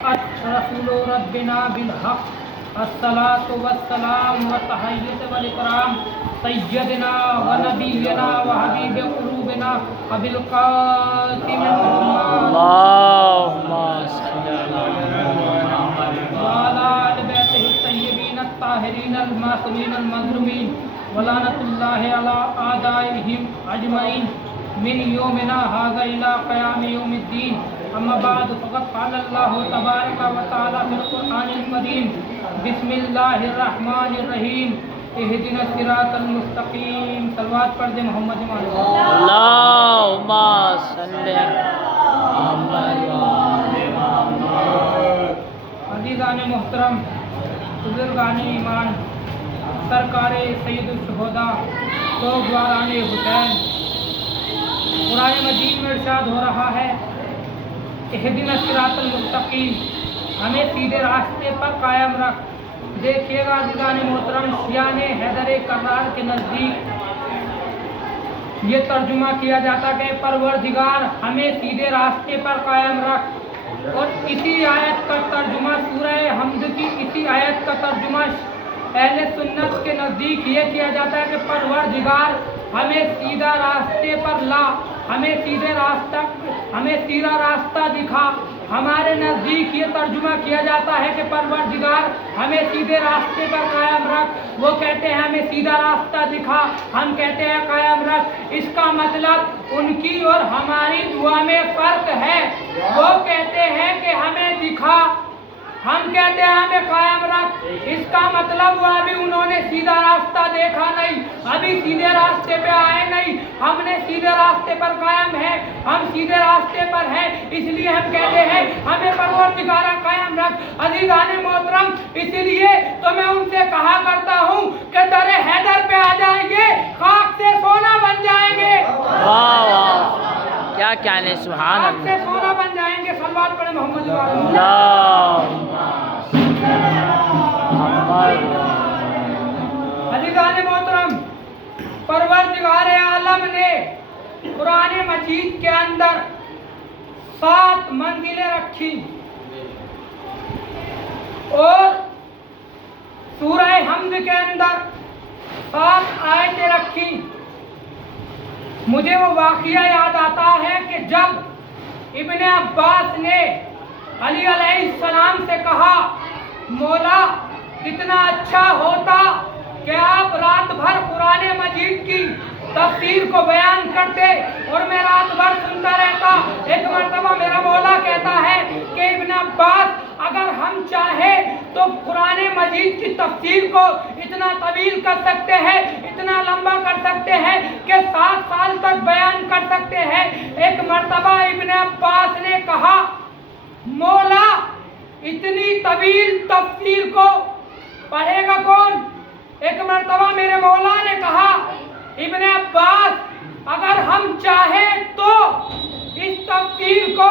रसूल रब्बिना बिल हक़ अस्सलातु वस्सलाम व तहय्युत वल इकराम सय्यदना व नबियना व हबीब क़ुलूबिना अबिल क़ासिम अल्लाहुम्मा सल्लि अला मुहम्मद व अला आलि बैतिहि तय्यबीन अत्ताहिरीन अल-मासूमीन अल-मज़लूमीन व लानतुल्लाहि अला आदाइहिम अजमईन मिन यौमिना हाज़ा इला क़याम यौमिद्दीन। अम्मा बाद फ़क़द क़ाल अल्लाहु तबारक व तआला फ़िल क़ुरआनिल करीम बिस्मिल्लाहिर रहमानिर रहीम इहदिनस सिरातल मुस्तक़ीम। सलवात पढ़ दे मोहम्मद अल्लाहुम्मा सल्लि अज़ीज़ान मोहतरम, बुज़ुर्गान ईमान, सरकारे सैयदुल शुहदा सोगवारान हुसैन, कुरान मजीद में इरशाद हो रहा है, इहदिनस सिरातल मुस्तक़ीम, हमें सीधे रास्ते पर कायम रख। देखिएगा अज़ीज़ान मोहतरम, शियाने हैदर कर्रार के नज़दीक ये तर्जुमा किया जाता है, परवरदिगार हमें सीधे रास्ते पर कायम रख। और इसी आयत का तर्जुमा सूरह हमद की इसी आयत का तर्जुमा अहले सुन्नत के नज़दीक ये किया जाता है कि परवरदिगार हमें सीधा रास्ते पर ला, हमें सीधा रास्ता दिखा। हमारे नज़दीक ये तर्जुमा किया जाता है कि परवरदिगार हमें सीधे रास्ते पर कायम रख। वो कहते हैं हमें सीधा रास्ता दिखा, हम कहते हैं कायम रख। इसका मतलब उनकी और हमारी दुआ में फ़र्क है। वो कहते हैं कि हमें दिखा, हम कहते हैं हमें कायम रख। इसका मतलब हुआ अभी उन्होंने सीधा रास्ता देखा नहीं, अभी सीधे रास्ते पे आए नहीं। हमने सीधे रास्ते पर कायम है, हम सीधे रास्ते पर हैं, इसलिए हम कहते हैं हमें परवरदिगार कायम रख। अज़ीज़ान मोहतरम, इसीलिए तो मैं उनसे कहा करता हूँ कि दर हैदर पे आ जाएंगे, खाक से सोना बन जाएंगे। वाह वाह, क्या कहने, सुभान खाक से अल्लाह। सोना बन जाएंगे। सल्लल्लाहु अलैहि मोहम्मद अज़ीज़ान मोहतरम, परवरदिगार आलम ने कुरान मजीद के अंदर 7 मंजिलें रखी और सूरह हमद के अंदर 7 आयतें रखी। मुझे वो वाक़िया याद आता है कि जब इब्ने अब्बास ने अली अलैहिस्सलाम से कहा, मौला कितना अच्छा होता कि आप रात भर कुरान मजीद की तफसीर को बयान करते और मैं रात भर सुनता रहता। एक मर्तबा मेरा मौला कहता है कि इब्न अब्बास, अगर हम चाहे तो कुरान मजीद की तफसीर को इतना तवील कर सकते हैं, इतना लंबा कर सकते हैं कि 7 साल तक बयान कर सकते हैं। एक मर्तबा इब्न अब्बास ने कहा, मौला इतनी तवील तफसीर को पढ़ेगा कौन? एक मर्तबा मेरे मौला ने कहा, इब्न अब्बास, अगर हम चाहें तो इस तफसीर को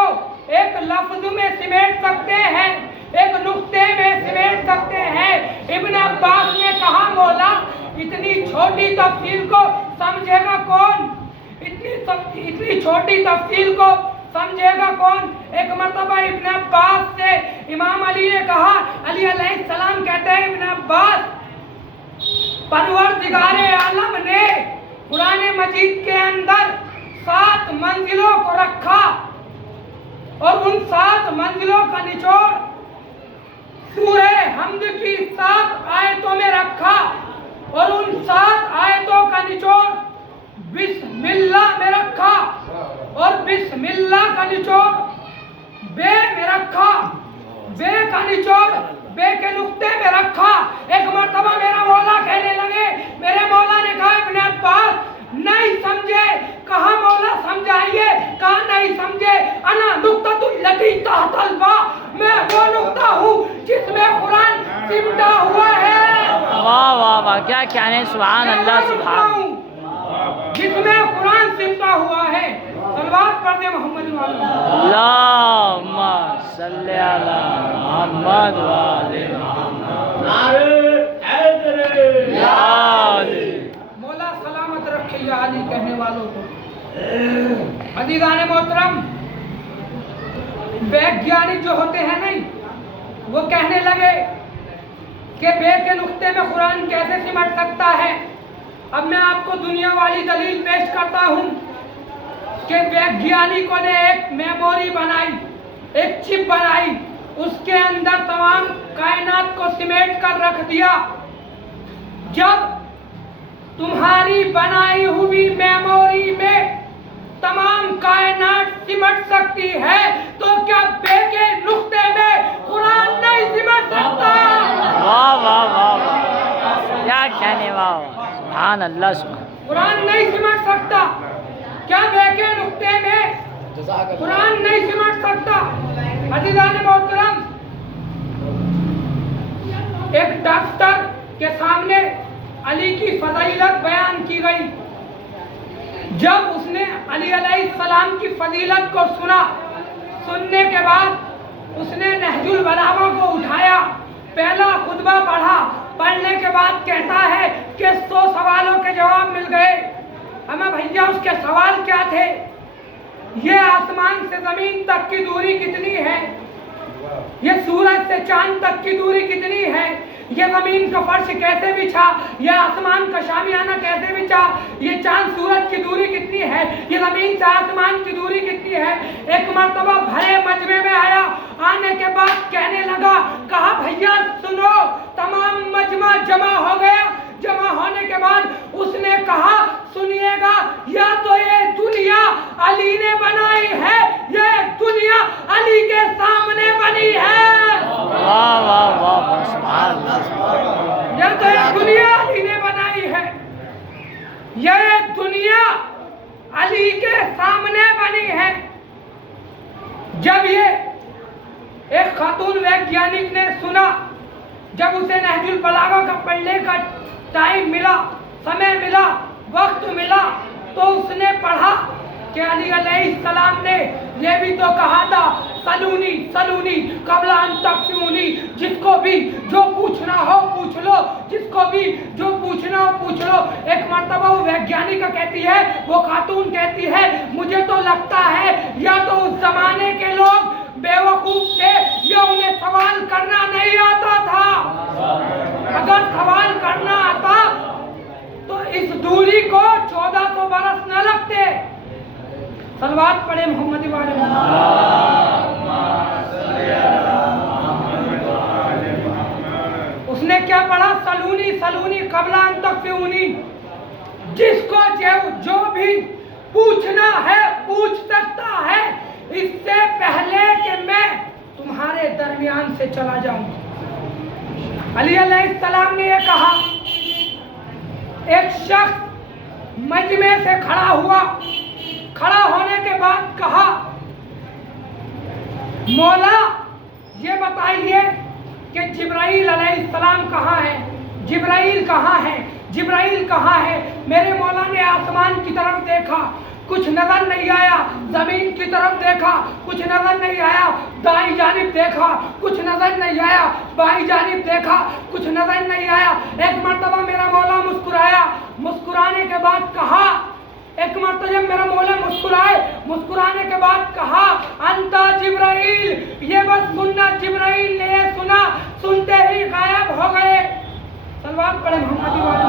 एक लफ्ज में सिमेट सकते हैं, एक नुक्ते में सिमेट सकते हैं। इब्न अब्बास ने कहा, मौला इतनी छोटी तफसीर को समझेगा कौन? इतनी छोटी तफसीर को समझेगा कौन? एक मर्तबा इब्न अब्बास से इमाम अली ने कहा, अली अलैहिस्सलाम कहते हैं, इब्न अब्बास, परवरदिगार आलम ने कुरान मजीद के अंदर 7 मंजिलों को रखा और उन 7 मंजिलों का निचोड़ सूरह हमद की 7 आयतों में रखा और उन 7 आयतों का निचोड़ बिस्मिल्लाह में रखा और बिस्मिल्लाह का निचोड़ बे में रखा, बे का निचोड़ बे के नुक्ते में रखा। एक मर्तबा मेरा मौला कहने लगे, मेरे मौला ने कहा, इब्न अब्बास नहीं समझे। कहा, मौला समझाइए। कहा, नहीं समझे। अना नुक्ततुल लती तहतल बा, मैं वो नुक्ता हूँ जिसमें कुरान सिमटा हुआ है। वाह वाह वाह, क्या कहने, सुभान अल्लाह, सुभान, जिसमें कुरान सिमटा हुआ है। सल्लल्लाहु अलैहि मोहम्मद अल्लाहुम्मा सल्लि अला मुहम्मद व आले मुहम्मद। मौला सलामत रखे या अली कहने वालों को। अज़ीज़ान मोहतरम, वैज्ञानिक जो होते हैं नहीं, وہ کہنے لگے کہ بے کے نقطے میں قرآن کیسے سمٹ سکتا ہے؟ اب میں آپ کو دنیا والی دلیل پیش کرتا ہوں کہ ویگیانکوں نے ایک میموری بنائی، ایک چپ بنائی، اس کے اندر تمام کائنات کو سمیٹ کر رکھ دیا۔ جب تمہاری بنائی ہوئی میموری میں تمام کائنات سمٹ سکتی ہے تو کیا بے کے نقطے میں قرآن نہیں سمٹ سکتا؟ واہ واہ واہ واہ، کیا کہنے، واہ سبحان اللہ سبحان۔ قرآن نہیں سمٹ سکتا، کیا بے کے نقطے میں قرآن نہیں سمٹ سکتا؟ عزیزان محترم، ایک ڈاکٹر کے سامنے علی کی فضیلت بیان کی گئی۔ جب اس نے علی علیہ السلام کی فضیلت کو سنا، سننے کے بعد اس نے نہج البلاغہ کو اٹھایا، پہلا خطبہ پڑھا، پڑھنے کے بعد کہتا ہے کہ 100 سوالوں کے جواب مل گئے ہمیں۔ بھیا اس کے سوال کیا تھے؟ یہ آسمان سے زمین تک کی دوری کتنی ہے؟ یہ سورج سے چاند تک کی دوری کتنی ہے؟ یہ زمین کا فرش کیسے بچھا؟ یہ آسمان کا شامیانہ کیسے بچھا؟ یہ چاند سورج کی دوری کتنی ہے؟ یہ زمین سے آسمان کی دوری کتنی ہے؟ ایک مرتبہ بھرے مجمع میں آیا، آنے کے بعد کہنے لگا، کہا بھیا سنو، تمام مجمع جمع ہو گیا۔ جمع ہونے کے بعد اس نے کہا، سنیے گا، یا تو یہ دنیا علی نے بنائی ہے، یہ دنیا علی کے سامنے بنی ہے۔ واہ واہ واہ سبحان اللہ۔ یا تو یہ دنیا علی نے بنائی ہے، یہ دنیا علی کے سامنے بنی ہے۔ جب یہ ایک خاتون ویگیانک نے سنا، جب اسے نہج البلاغہ کا پڑھنے کا ٹائم ملا، سمے ملا، وقت ملا، تو اس نے پڑھا کہ علی علیہ السلام نے یہ بھی تو کہا تھا، سلونی سلونی قبل ان تفتونی، جس کو بھی جو پوچھنا ہو پوچھ لو، جس کو بھی جو پوچھنا ہو پوچھ لو۔ ایک مرتبہ وہ ویگیانک کہتی ہے، وہ خاتون کہتی ہے، مجھے تو لگتا ہے یا تو اس زمانے کے لوگ بیوقوف تھے یا انہیں سوال کرنا نہیں آتا تھا۔ اگر سوال کرنا آتا تو اس دوری کو 1400 برس نہ لگتے۔ صلوات پڑھے محمد والے اس نے کیا پڑھا؟ سلونی سلونی قبل ان تفتونی، جس کو جو بھی پوچھنا ہے پوچھ سکتا ہے، اس سے پہلے کہ میں تمہارے درمیان سے چلا جاؤں۔ علی علیہ السلام نے یہ کہا۔ ایک شخص مجمع سے کھڑا ہوا، کھڑا ہونے کے بعد کہا، مولا یہ بتائیے کہ جبرائیل علیہ السلام کہاں ہے؟ جبرائیل کہاں ہے؟ جبرائیل کہاں ہے؟ میرے مولا نے آسمان کی طرف دیکھا، کچھ نظر نہیں آیا، زمین کی طرف دیکھا، کچھ نظر نہیں آیا، دائیں جانب دیکھا، کچھ نظر نہیں آیا، بائیں جانب دیکھا، کچھ نظر نہیں آیا۔ ایک مرتبہ میرا مولا مسکرایا، مسکرانے کے بعد کہا، ایک مرتبہ جب میرا مولا مسکرائے، مسکرانے کے بعد کہا، انتا جبرائیل، یہ بس سننا، جبرائیل نے یہ سنا، سنتے ہی غائب ہو گئے۔ صلوات پڑھے محمدی والے۔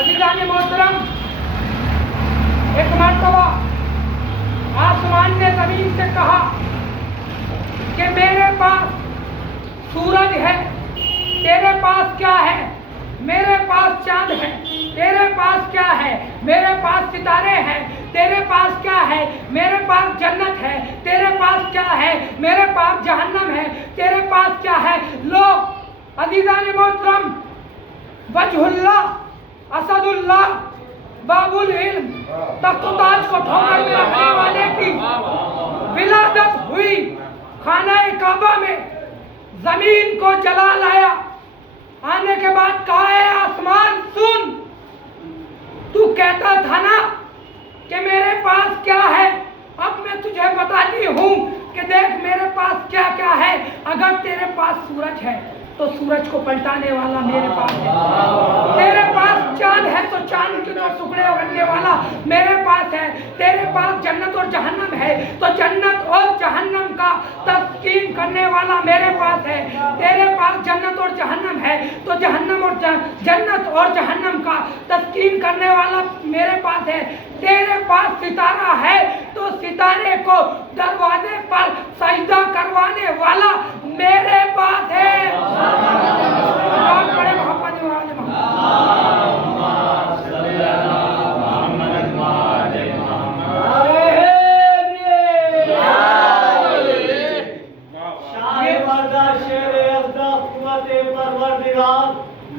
عزیزان محترم، ایک مرتبہ آسمان نے زمین سے کہا کہ میرے پاس سورج ہے، تیرے پاس کیا ہے؟ میرے پاس چاند ہے، تیرے پاس کیا ہے؟ میرے پاس ستارے ہیں، تیرے پاس کیا ہے؟ میرے پاس جنت ہے، تیرے پاس کیا ہے؟ میرے پاس جہنم ہے، تیرے پاس کیا ہے؟ لوگ عزیزان محترم، وجہ اللہ، اسد اللہ، باب العلم، تخت و تاج کو ٹھوکر میں رکھنے والے کی ولادت ہوئی خانہ کعبہ میں، زمین کو جلا لایا، آنے کے بعد کہا، اے آسمان سن، تو کہتا تھا نا کہ میرے پاس کیا ہے، اب میں تجھے بتاتی ہوں کہ دیکھ میرے پاس کیا کیا ہے۔ اگر تیرے پاس سورج ہے تو سورج کو پلٹانے والا میرے پاس ہے، تیرے پاس چاند ہے تو چاند کے دو ٹکڑے کرنے والا میرے پاس ہے، تیرے پاس جنت اور جہنم ہے تو جنت اور جہنم کا تسکین کرنے والا میرے پاس ہے. تیرے پاس جنت اور جہنم ہے تو جہنم اور جنت اور جہنم کا تسکین کرنے والا میرے پاس ہے. تیرے پاس ستارہ ہے تو ستارے کو دروازے پر سجدہ کروانے والا میرے پاس ہے. بڑے محبت والے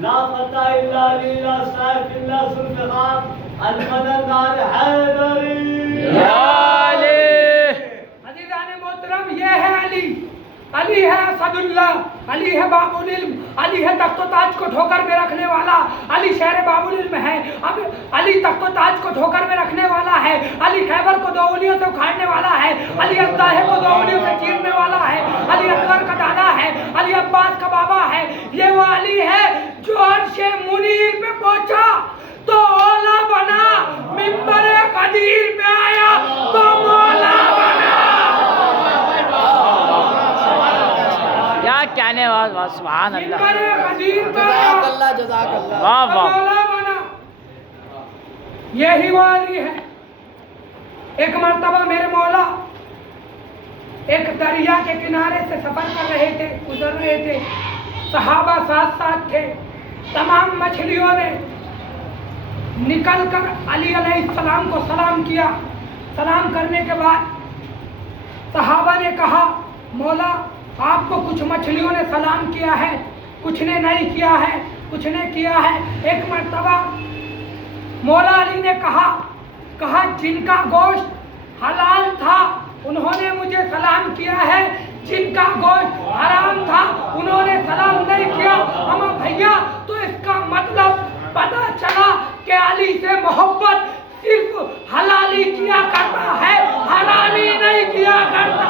لا فتح الا لله سيف الله ذوالفقار المددگار حیدری عزیزان محترم یہ ہے علی. علی ہے اسد اللہ، علی ہے باب العلم، علی ہے تخت و تاج کو ٹھوکر میں رکھنے والا. علی شہر باب العلم ہے. اب علی تخت و تاج کو ٹھوکر میں رکھنے والا ہے. علی خیبر کو دو انگلیوں سے اکھاڑنے والا ہے. علی اللہ کو دو انگلیوں سے چیرنے والا ہے. علی اکبر کا دادا ہے. علی عباس کا بابا ہے. یہ وہ علی ہے جو عرش منیر پہ پہنچا تو اولا بنا، منبر قدیر پہ آیا تو مولا بنا. کیا کہنے والا، سبحان اللہ. منبر قدیر پہ آیا واہ تو واہ. مولا بنا. یہی وہ علی ہے. ایک مرتبہ میرے مولا ایک دریا کے کنارے سے سفر کر رہے تھے، گزر رہے تھے. صحابہ ساتھ ساتھ تھے. تمام مچھلیوں نے نکل کر علی علیہ السلام کو سلام کیا. سلام کرنے کے بعد صحابہ نے کہا مولا آپ کو کچھ مچھلیوں نے سلام کیا ہے، کچھ نے نہیں کیا ہے، کچھ نے کیا ہے. ایک مرتبہ مولا علی نے کہا جن کا گوشت حلال تھا انہوں نے مجھے سلام کیا ہے، جن کا گوشت حرام تھا انہوں نے سلام نہیں کیا. اما بھیا تو اس کا مطلب پتہ چلا کہ علی سے محبت صرف حلالی کیا کرتا ہے، حرامی نہیں کیا کرتا.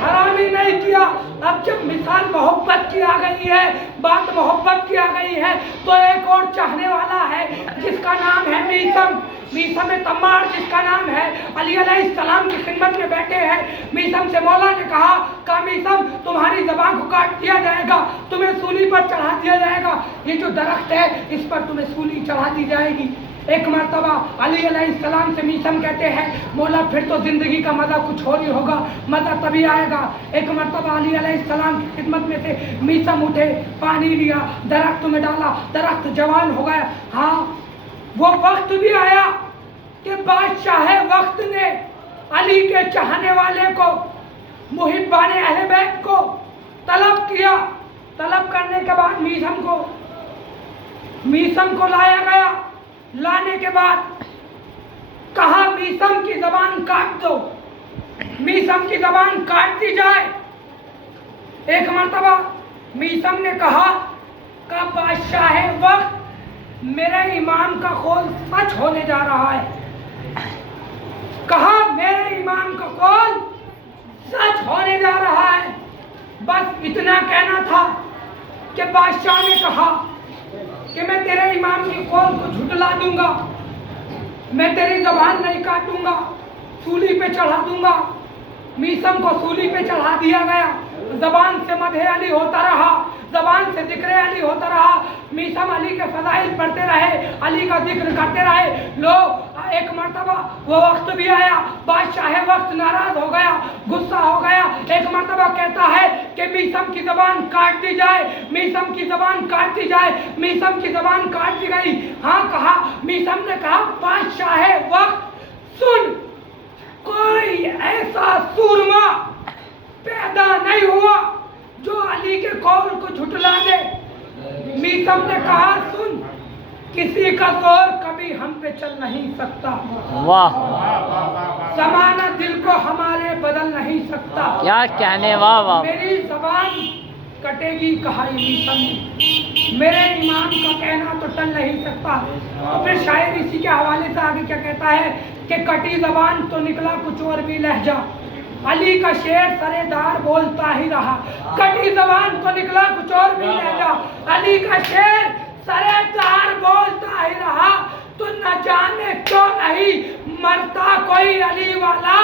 حرامی نہیں کیا. اب جب مثال محبت کی آ گئی ہے، بات محبت کی آ گئی ہے تو ایک اور چاہنے والا ہے جس کا نام ہے میثم تمار، جس کا نام ہے علی علیہ السلام کی خدمت میں بیٹھے ہیں. میثم سے مولا نے کہا میثم تمہاری زبان کو کاٹ دیا جائے گا، تمہیں سولی پر چڑھا دیا جائے گا. یہ جو درخت ہے اس پر تمہیں سولی چڑھا دی جائے گی. ایک مرتبہ علی علیہ السلام سے میثم کہتے ہیں مولا پھر تو زندگی کا مزہ کچھ اور ہی ہوگا، مزہ تبھی آئے گا. ایک مرتبہ علی علیہ السلام کی خدمت میں سے میثم اٹھے، پانی لیا، درخت میں ڈالا، درخت جوان ہو گیا. ہاں وہ وقت بھی آیا کہ بادشاہ وقت نے علی کے چاہنے والے کو، محبان اہل بیت کو طلب کیا. طلب کرنے کے بعد میثم کو لایا گیا. لانے کے بعد کہا میثم کی زبان کاٹ دو، میثم کی زبان کاٹ دی جائے. ایک مرتبہ میثم نے کہا کہ بادشاہ وقت میرے امام کا قول سچ ہونے جا رہا ہے. کہا میرے امام کا قول سچ ہونے جا رہا ہے. بس اتنا کہنا تھا کہ بادشاہ نے کہا کہ میں تیرے امام کی قول کو جھٹلا دوں گا، میں تیری زبان نہیں کاٹوں گا، سولی پہ چڑھا دوں گا. میثم کو سولی پہ چڑھا دیا گیا. زبان سے مدح علی ہوتا رہا، زبان سے ذکر علی ہوتا رہا. میثم علی کے فضائل پڑھتے رہے، علی کا ذکر کرتے رہے. ایک مرتبہ وہ وقت بھی آیا، بادشاہ وقت ناراض ہو گیا، غصہ ہو گیا. ایک مرتبہ کہتا ہے کہ میثم کی زبان کاٹ دی جائے، میثم کی زبان کاٹ دی جائے. میثم کی زبان کاٹ دی گئی. ہاں کہا. میثم نے کہا بادشاہ وقت سن، کوئی ایسا سورما پیدا نہیں ہوا جو علی کے قول کو جھٹلا دے. میثم نے کہا سن، کسی کا زور کبھی ہم پہ چل نہیں سکتا، واہ زمانہ دل کو ہمارے بدل نہیں سکتا. کیا کہنے، واہ واہ. میری زبان کٹے گی کہا میثم نے، میرے امام کا کہنا تو ٹل نہیں سکتا. تو پھر شاعر اسی کے حوالے سے آگے کیا کہتا ہے کہ کٹی زبان تو نکلا کچھ اور بھی لہجہ، علی کا شعر سرے دار بولتا ہی رہا. کٹی زبان تو نکلا کچھ اور بھی لہجہ، علی کا شعر سرے دار بولتا ہی رہا. تو نہ جانے کیوں نہیں मरता कोई अली वाला,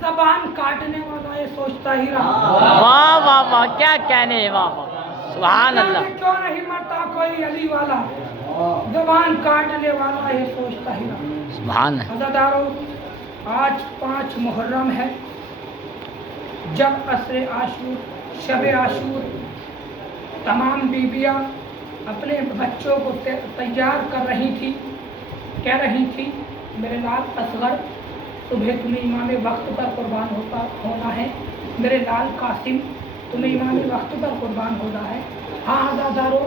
जबान काटने वाला ये सोचता ही रहा। वाह वाह वाह, क्या कहने हैं, वाह वाह, सुभान अल्लाह। क्यों नहीं मरता कोई अली वाला, जबान काटने वाला ये सोचता ही रहा। सुभान। अज़ादारों, आज 5 मुहर्रम है, जब असर आशूर, शब आशूर, तमाम बीबियाँ अपने बच्चों को तैयार कर रही थी, कह रही थी मेरे लाल असगर तुम्हें इमाम वक्त पर कुर्बान होना है, मेरे लाल कासिम तुम्हें इमाम वक्त पर कुर्बान होना है। हाँ अज़ादारों,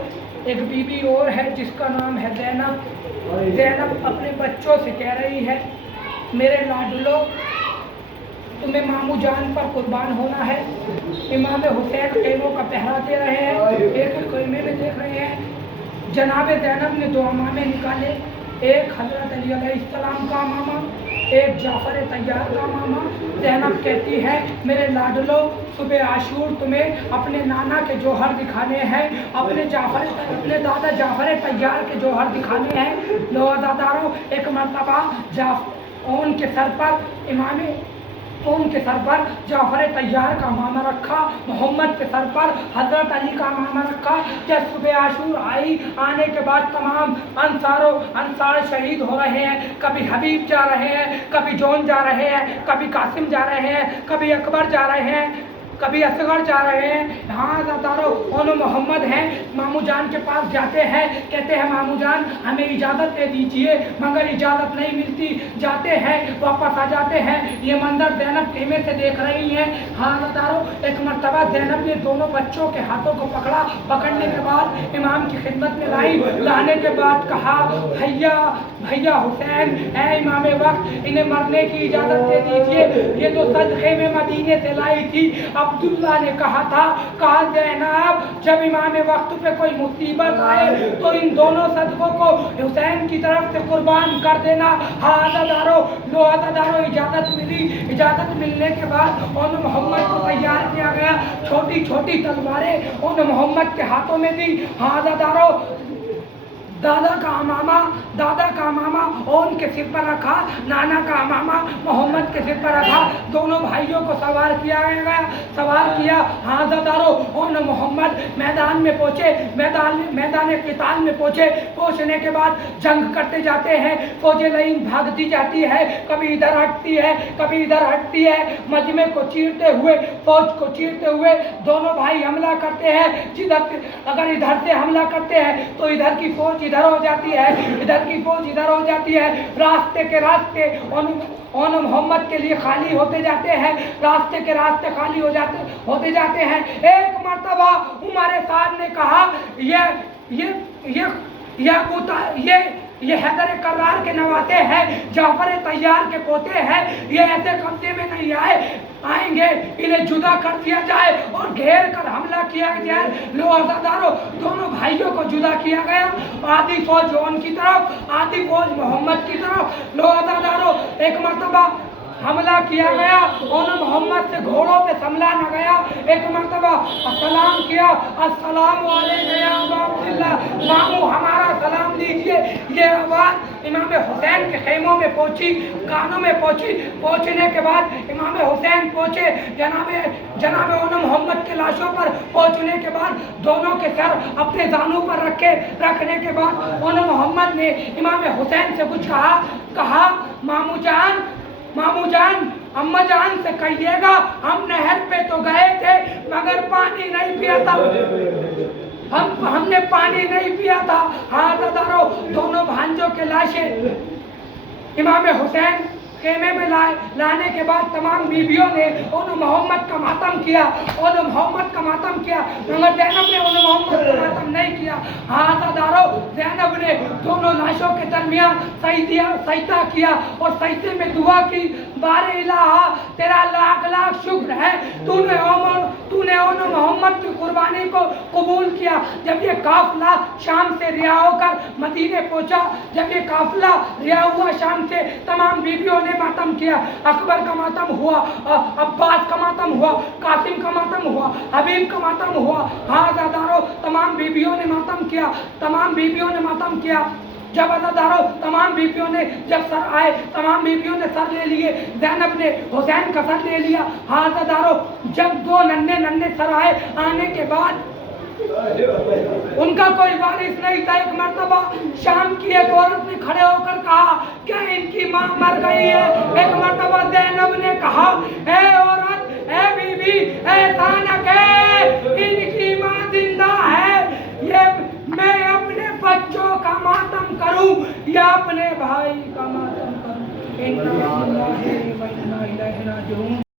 एक बीबी और है जिसका नाम है ज़ैनब। ज़ैनब अपने बच्चों से कह रही है मेरे लाडलो तुम्हें मामू जान पर कुर्बान होना है। इमाम हुसैन खेमों का पहरा दे रहे हैं, एक खेमे में देख रहे हैं। जनाब ज़ैनब ने 2 अमामे निकाले, एक हज़रत अली अलैहिस्सलाम का मामा, एक जाफ़र तैयार का मामा। ज़ैनब कहती है मेरे लाडलो सुबह आशूर तुम्हें अपने नाना के जौहर दिखाने हैं, अपने दादा जाफ़र तैयार के जौहर दिखाने हैं। लो अज़ादारों, एक मरतबा उनके सर पर जाफ़र तैयार का मामा रखा, मोहम्मद के सर पर हज़रत अली का मामा रखा। जब सुबह आशूर आई, आने के बाद तमाम अंसार शहीद हो रहे हैं। कभी हबीब जा रहे हैं, कभी जॉन जा रहे हैं, कभी कासिम जा रहे हैं, कभी अकबर जा रहे हैं, कभी असगर जा रहे हैं। हाँ अज़ादारों, उन मोहम्मद हैं, मामू जान के पास जाते हैं, कहते हैं मामू जान हमें इजाज़त दे दीजिए, मगर इजाज़त नहीं मिलती। जाते हैं, वापस आ जाते हैं। ये मंजर ज़ैनब खेमे से देख रही हैं। हाँ अज़ादारों, एक मरतबा ज़ैनब ने दोनों बच्चों के हाथों को पकड़ा, पकड़ने के बाद इमाम की खिदमत में लाई। लाने के बाद कहा भैया हुसैन है इमाम वक्त, इन्हें मरने की इजाज़त दे दीजिए। ये तो सदक़े में मदीने से लाई थी। अब्दुल्ला ने कहा ज़ैनब जब इमाम वक्त पे कोई मुसीबत आए तो इन दोनों सदकों को हुसैन की तरफ से कुर्बान कर देना। हाँ अज़ादारों, इजाज़त मिली। इजाज़त मिलने के बाद उन मोहम्मद को तैयार किया गया। छोटी छोटी तलवारें उन मोहम्मद के हाथों में दी। हाँ अज़ादारों, दादा का मामा उनके सिर पर रखा, नाना का मामा मोहम्मद के सिर पर रखा। दोनों भाइयों को सवार किया। हाँ अज़ादारों, उन मोहम्मद मैदान में पहुँचे, मैदान क़िताल में पहुँचने के बाद जंग करते जाते हैं। फौजें लाइन भागती जाती है, कभी इधर हटती है, कभी इधर हटती है। मजमे को चीरते हुए, फौज को चीरते हुए दोनों भाई हमला करते हैं। अगर इधर से हमला करते हैं तो इधर की फौज इधर हो जाती है, इधर की फौज इधर हो जाती है। रास्ते के रास्ते उन मोहम्मद के लिए खाली होते जाते हैं, रास्ते के रास्ते खाली होते जाते हैं। एक मर्तबा उमर साद ने कहा ये हैदर कर्रार के नवाते हैं, जाफर तैयार के पोते हैं, ये ऐसे कब्जे में नहीं आएंगे, इन्हें जुदा कर दिया जाए और घेर कर हमला किया जाए। लो अज़ादारों, दोनों भाइयों को जुदा किया गया, आधी फौज उनकी तरफ, आधी फौज मोहम्मद की तरफ। लो अज़ादारों, एक मरतबा हमला किया गया, उन मोहम्मद से घोड़ों पे संभला न गया। एक मरतबा सलाम किया, अस्सलामु अलैका या अबा अब्दुल्लाह, मामू हमारा सलाम लीजिए। ये आवाज़ इमाम हुसैन के खेमों में पहुंची, कानों में पहुंची। पहुंचने के बाद इमाम हुसैन पहुंचे, जनाब उन मोहम्मद के लाशों पर पहुंचने के बाद दोनों के सर अपने जानों पर रखने के बाद उन मोहम्मद ने इमाम हुसैन से कुछ कहा मामू जान अम्मा जान से कहिएगा हम नहर पे तो गए थे मगर पानी नहीं पिया था, हमने पानी नहीं पिया था। हाँ अज़ादारों, दोनों भांजों के लाशें इमाम हुसैन खेमे में लाने के बाद तमाम बीबियों ने उन मोहम्मद का मातम किया, मगर ज़ैनब ने उन मोहम्मद का मातम नहीं किया। हाँ अज़ादारों, ज़ैनब ने दोनों लाशों के दरमियान सजदा किया और सजदे में दुआ की, बारे इलाहा तेरा लाख लाख शुक्र है, तूने उन मोहम्मद की कुर्बानी को कबूल किया। जब ये काफिला शाम से रिहा होकर मदीने पहुंचा, जब ये काफिला रिहा हुआ शाम से, तमाम बीबियों ने मातम किया। अकबर का मातम हुआ, अब्बास का मातम हुआ, कासिम का मातम हुआ, हबीब का मातम हुआ। हाँ अज़ादारों, तमाम बीबियों ने मातम किया। جب عزاداروں تمام بیویوں نے جب سر آئے، تمام بیویوں نے سر لے لیے، زینب نے حسین کا سر لے لیا. ہاں عزاداروں، جب دو ننھے سر آئے، آنے کے بعد ان کا کوئی وارث نہیں تھا. ایک مرتبہ شام کی ایک عورت نے کھڑے ہو کر کہا کیا ان کی ماں مر گئی ہے؟ ایک مرتبہ زینب نے کہا اے عورت، اے بی بی، ایسا نہ کہ ان کی ماں زندہ ہے. یہ میں اپنے بچوں کا ماتم کروں یا اپنے بھائی کا ماتم کروں؟ اِنَّ اللَّهَ وَإِنَّا إِلَيْهِ رَاجِعُونَ.